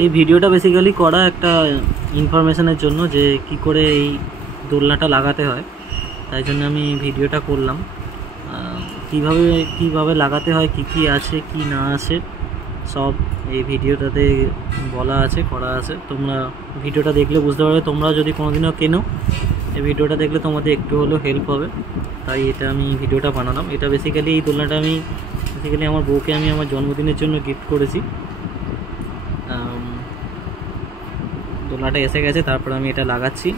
এই ভিডিওটা বেসিক্যালি করা একটা ইনফরমেশনের জন্য যে কি করে এই দোলনাটা লাগাতে হয়, তাই জন্য আমি ভিডিওটা করলাম। কিভাবে লাগাতে হয়, কি কি আছে কি না আছে সব এই ভিডিওটাতে বলা আছে, করা আছে। তোমরা ভিডিওটা দেখলে বুঝতে পারবে। তোমরা যদি কোনোদিনও কেনো, এই ভিডিওটা দেখলে তোমাদের একটু হলেও হেল্প হবে, তাই এটা আমি ভিডিওটা বানালাম। এটা বেসিক্যালি এই দোলনাটা আমি আমার বউকে আমি আমার জন্মদিনের জন্য গিফট করেছি। দোলনাটা এসে গেছে, তারপর আমি এটা লাগাচ্ছি।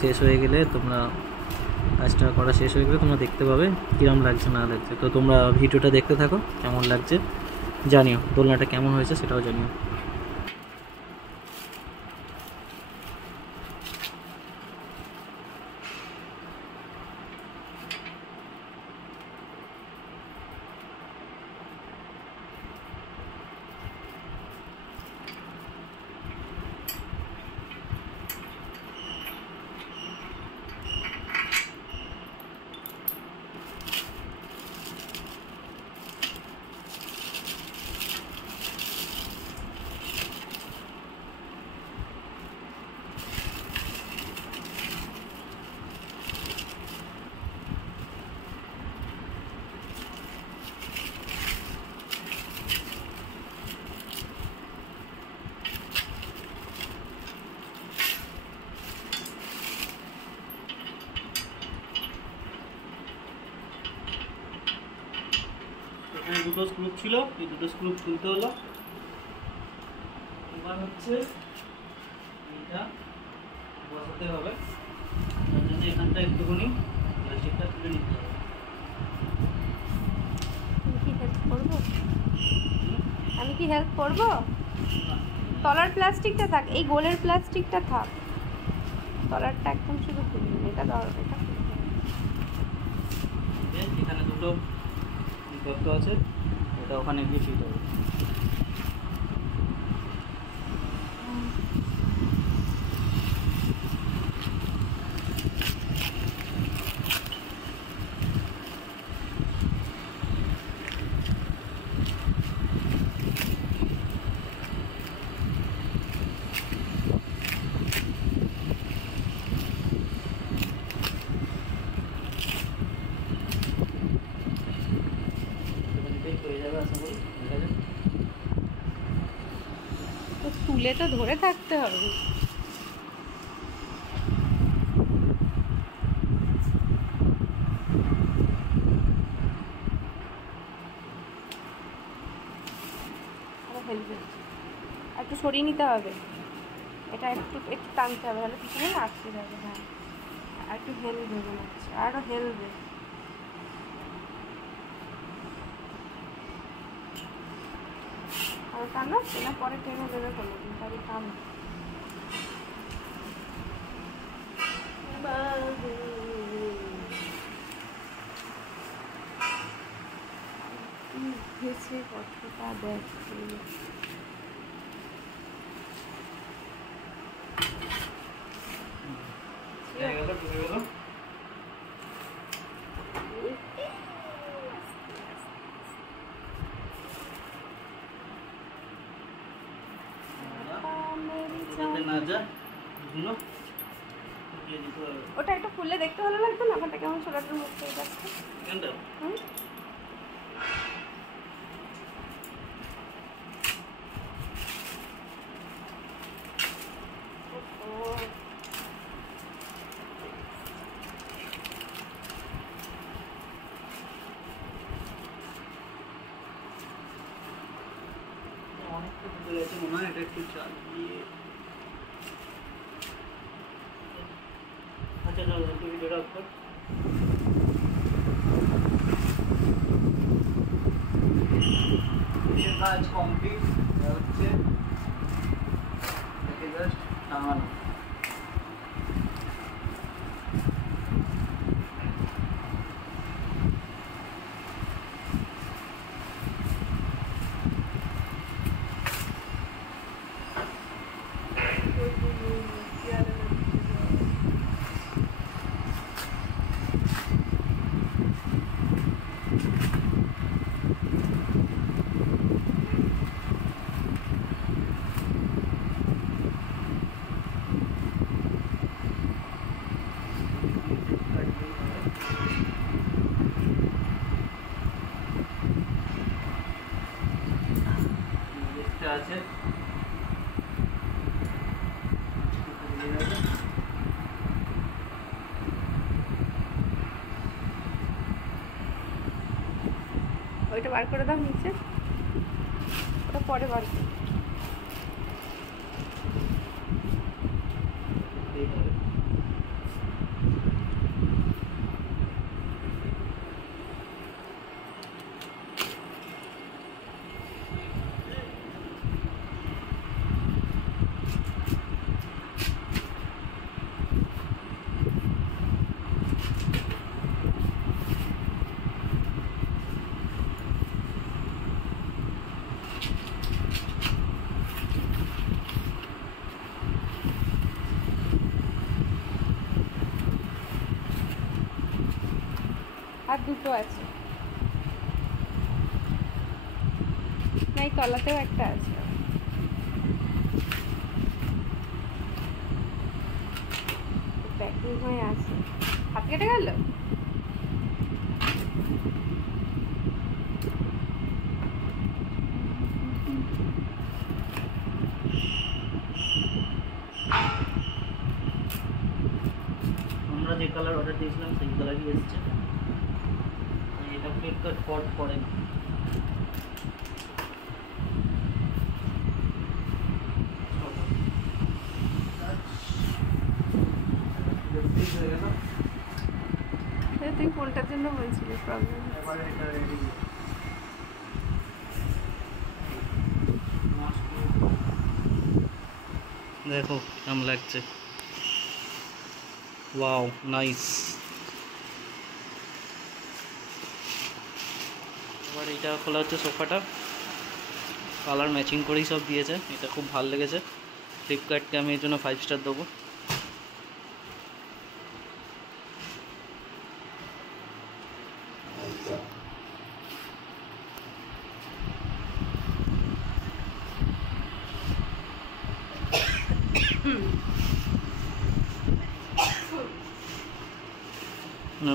শেষ হয়ে গেলে তোমরা কাজটা করা শেষ হয়ে গেলে তোমরা দেখতে পাবে কীরকম লাগছে না লাগছে। তো তোমরা ভিডিওটা দেখতে থাকো, কেমন লাগছে জানিও, দোলনাটা কেমন হয়েছে সেটাও জানিও। এখানে দুটো স্ক্রু ছিল, এই দুটো স্ক্রু খুলতে হলো। এবার হচ্ছে এটা বসাতে হবে, তার জন্য এখানটা একটুখানি প্লাস্টিকটা তুলে নিতে হবে। আমি কি হেল্প করব? তলার প্লাস্টিকটা থাক, এই গোলের প্লাস্টিকটা থাক, তলারটা একদম শুধু খুলবি, এটা দরকার। এখানে দুটো গর্ত আছে, এটা ওখানে গিয়ে ফিট হবে। তুলে তো ধরে থাকতে হবে। একটু সরিয়ে নিতে হবে, এটা একটু একটু টানতে হবে, তাহলে পিছনে আটকে যাবে। হ্যাঁ, আর একটু হেলবে মনে হচ্ছে, আরও হেলবে। আর টানো, সেটা পরে টেনে দেবে কোনোদিন, তাহলে কাম ভেসে কতটা দেখছে। ওটা একটু খুললে দেখতে ভালো লাগতো না? ওখানটা কেমন ছোটাটার মধ্যে যাচ্ছে। অনেকটা মনে হয় এটা একটু চালিয়ে। আচ্ছা চলো একটু ভিডিওটা অফ কর। কাজ কমপ্লিট হচ্ছে, জাস্ট টাঙানো। একটা আছে, ওইটা বার করে দাও নিচে, ওটা পরে বার করো। আর দুটো আছে, না এই তলাতেও একটা আছে। প্যাকিং হয়ে আছে, হাত কেটে গেল। আমরা যে কালার অর্ডার দিয়েছিলাম সেই কালারই এসেছে, এটা ফ্লিপকার্ট ফল্ট করে না। তুই কোনটার জন্য বলছিলি প্রবলেম? দেখো কেমন লাগছে, ওয়াও নাইস। এবার এটা খোলা হচ্ছে সোফাটা, কালার ম্যাচিং করেই সব দিয়েছে, এটা খুব ভালো লেগেছে। ফ্লিপকার্টকে আমি এর জন্য 5 স্টার দেবো।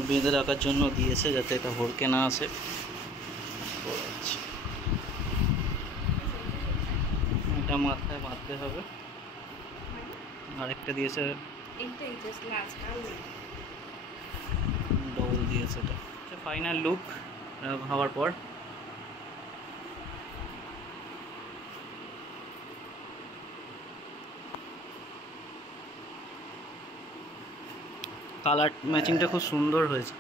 বেঁধে রাখার জন্য দিয়েছে যাতে এটা হড়কে না আসে। এটা মাথায় বাঁধতে হবে। আরেকটা দিয়েছে ডবল দিয়েছে। এটা ফাইনাল লুক হওয়ার পর। কালার ম্যাচিংটা খুব সুন্দর হয়েছে।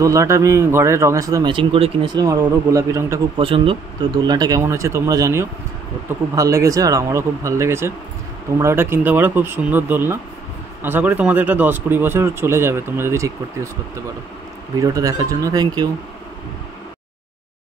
দোলনাটা আমি ঘরের রঙের সাথে ম্যাচিং করে কিনেছিলাম, আর ওরও গোলাপি রঙটা খুব পছন্দ। তো দোলনাটা কেমন হয়েছে তোমরা জানিও, ওর তো খুব ভালো লেগেছে আর আমারও খুব ভালো লেগেছে। তোমরা ওটা কিনতে পারো, খুব সুন্দর দোলনা। আশা করি তোমাদের এটা 10-20 বছর চলে যাবে তোমরা যদি ঠিক করতে ইউজ করতে পারো। ভিডিওটা দেখার জন্য থ্যাংক ইউ।